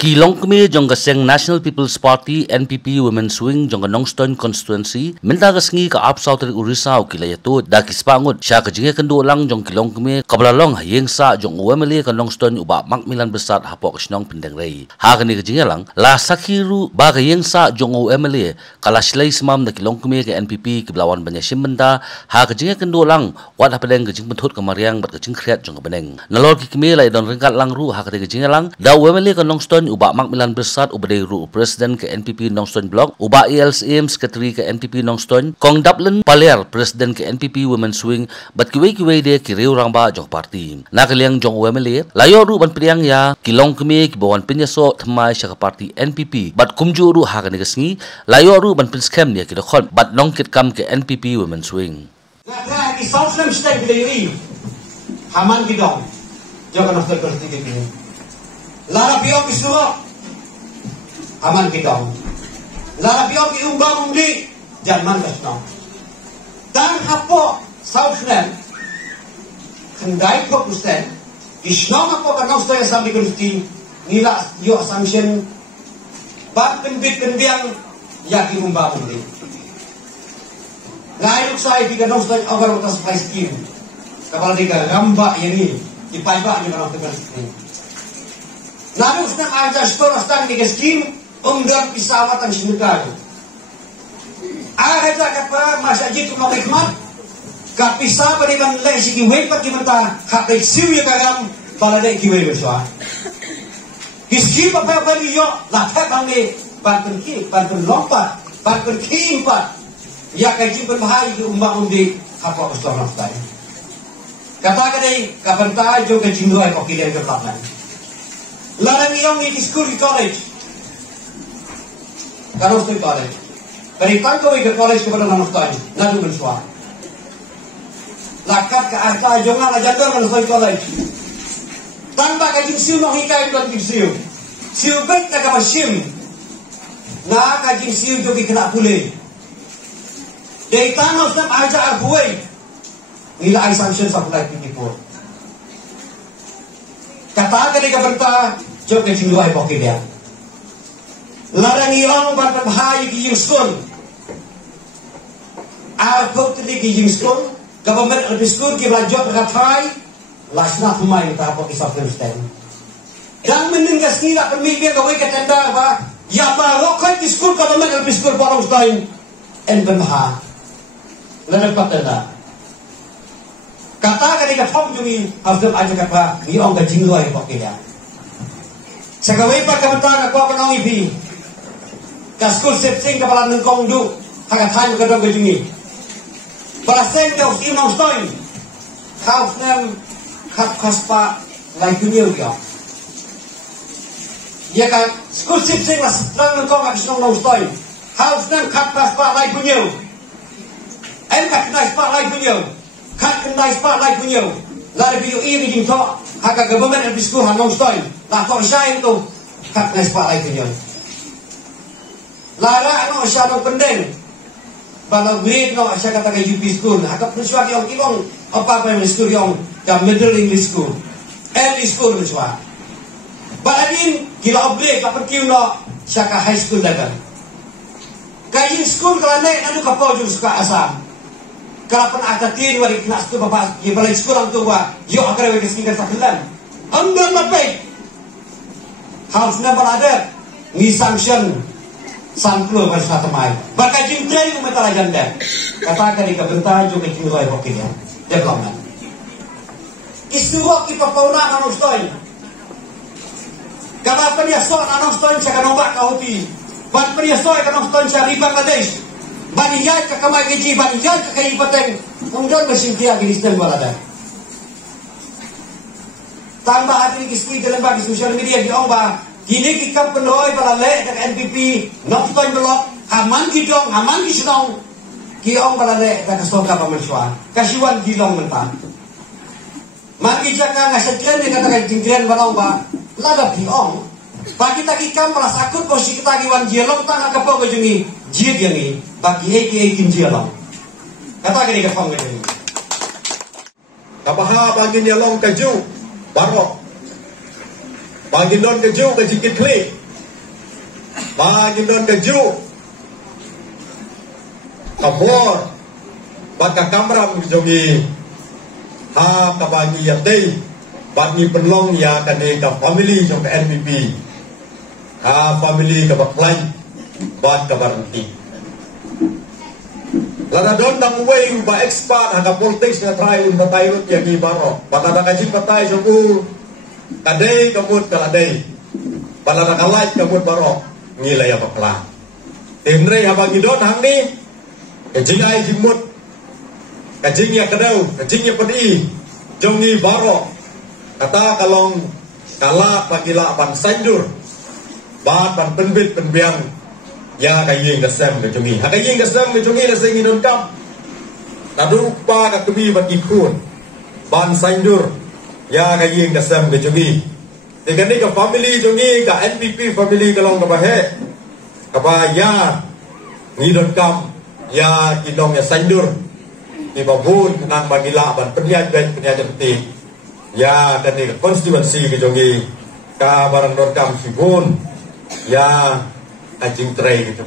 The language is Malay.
Kilong kami jong kaseng National People's Party NPP Women's Wing jong Nongstoin constituency minta kasngi ka up south ri Orissa o kilayato da kispangot siya ka jinga kendo lang jong kilong kami kablalong hayeng sa jong UMLA ka Nongstoin uba makmilan besar hapok sinong pindang rei ha kani ka jinga lang la sakhiru ba hayeng sa jong UMLA kala silai smam da kilong kami ka NPP kiblawan banya simbenda ha ka jinga kendo lang wat hapadeng ka jing benthut ka mariang bat ka jing khriat jong beneng nalor ki kami lai don ringkat lang ru ha ka jinga lang da UMLA ka Nongstoin uba makmilan bersat ubade ru presiden ke NPP Nongstoin Block uba ELCM sekretari ke NPP Nongstoin kong Dublin Paler presiden ke NPP Women's Wing bat kiwe de kiriu rangba jong parti nakaliang jong UMLA layo ru ban priang ya kilong kemi kibawan penyaso thmai sya parti NPP bat kumju ru ha kan gasngi layo ru ban pinskem ya kidokhon bat nongkit kam ke NPP Women's Wing ngatra ki Southland State Dairy haman bidong jong Nongstoin constituency lara biok isuo aman kitong lara biok iumbang undi janman kasno dan hapo Southland kendai fokusen isno hapo ka Nongstoin sampai kunsti nila yo assumption bat penbit kendiang yaki umbang undi ngayon sa ibi ka Nongstoin agar utas paiskin kapal di gamba yani ipaiba ni ka Nongstoin nabi usna aja store stang di skim undang pesawat ang sinugado. Ahad sa kapa masajid kumang ikmat kapisa pa di man lai si kiway pat kimanta kapay siya kagam baladay kiway berswa. Kiskim pa pa niyo lahat ang ni pantun lompat pantun kimpat ya kay jimpun bahay di umbang undi kapwa store naftai. Kata kadai kapantay jo kay jimroy ko kilian ke platnan. Larang iyong ni school college Nongstoin college. Dari tangko ke college kepada Nongstoin, nadu bersua. Lakat ke arta jonga la jaga Nongstoin college. Tanpa kajing siu no hikai don siu. Siu baik na kapasim. Na kajing siu jo kena pule. Dari tango sam aja arbuai. Nila assumption sa pulai pinipur. Kata kali kabarta jo kajing luai pokilya. Larang iyong berpahaya di school. Aku tadi di school, government di school kita job berkatai, lasna pemain tak apa kisah Kristen. Dan meninggas ni nak pemimpin kau ikat tenda apa? Ya barokai di school government di school Nongstoin, en bermahal. Lalu apa tenda? Kata ketika form jumi, harus aja kata iyong kajing luar pokoknya. Sekawai pak kementerian aku apa nongipi? Kaskul sepsing kepala nengkong du hakat hayu kedong kejungi perasen kau si Nongstoin kau nem kat kaspa lai punyau kau ya kan skul sepsing lah seterang nengkong kat sinong Nongstoin kau nem kat kaspa lai punyau kat kaspa lai punyau kat kaspa lai punyau lari biu iri jingto hakat government di skul Nongstoin lah kau syain tu kat kaspa lai punyau lara no siya no pendeng balang grade no siya kata kay UP school akap nuswa yung ibang apa primary school yung the middle English school early school nuswa balagin kila upgrade kapag kiyo no siya ka high school level kayong school kalane ano ka po yung suka asam kalapan atatin wari kinas to baba yung balay school ang tuwa yung akarawin kasinggan sa kilan ang doon mapay house na balada ni sanction sampul bersama teman. Berkajim tren umatara janda. Katakan di kebentar juga kimulai pokoknya. Development. Istiwa kita pauna Nongstoin. Kalau penyaso Nongstoin saya nombak kauti. Ban penyaso Nongstoin saya di Bangladesh. Baniyat ke kamai keji, baniyat ke kai pateng. Kemudian bersintia di sistem balada. Tambah hati kiswi dalam bagi sosial media di Ombak. Kini kita penuhi balale dengan NPP Nongstoin Block haman kidong haman kisnong kiong balale dengan soka pemansua kasiwan gilong mentah mari jaka ngasetlen dengan kata jingren balong ba lada kiong bagi taki kam merasakut posisi kita kiwan jielong tang kapo kejungi jiet yang bagi kim jielong kata kini kapong kejungi kabaha bagi jielong keju barok bagi non keju ke jikit klik, bagi non keju kabor baka kamram jongi ha ka bagi yatei bagi penlong ya kane ka family jong ka NPP ha family ka baklai bat ka baranti lada don tang weng ba expert ha ka politics na try un batay lut ya gi baro patata ka jin patay jong kadai kamut kaladai palada kalai kamut baro ngilaya bakla tenre abang idon hang ni kajing ai jimut kajing ya kadau kajing ya pedi jongi baro kata kalong kala pagila ban sandur ba ban penbit penbiang ya kaying dasam ke jongi ha kaying dasam ke jongi la sing idon kam tadu pa ka kemi bat ikun ban sandur ya kaying dasam ke jongi dengan ni ke family jongi ka NPP family kalong ka bahe apa ya ngidon kam ya kidong ya sandur di babun nang bagila ban pendiat ben pendiat penting ya dan ni konstituensi ke jongi ka barang dor kam sibun ya ajing tray gitu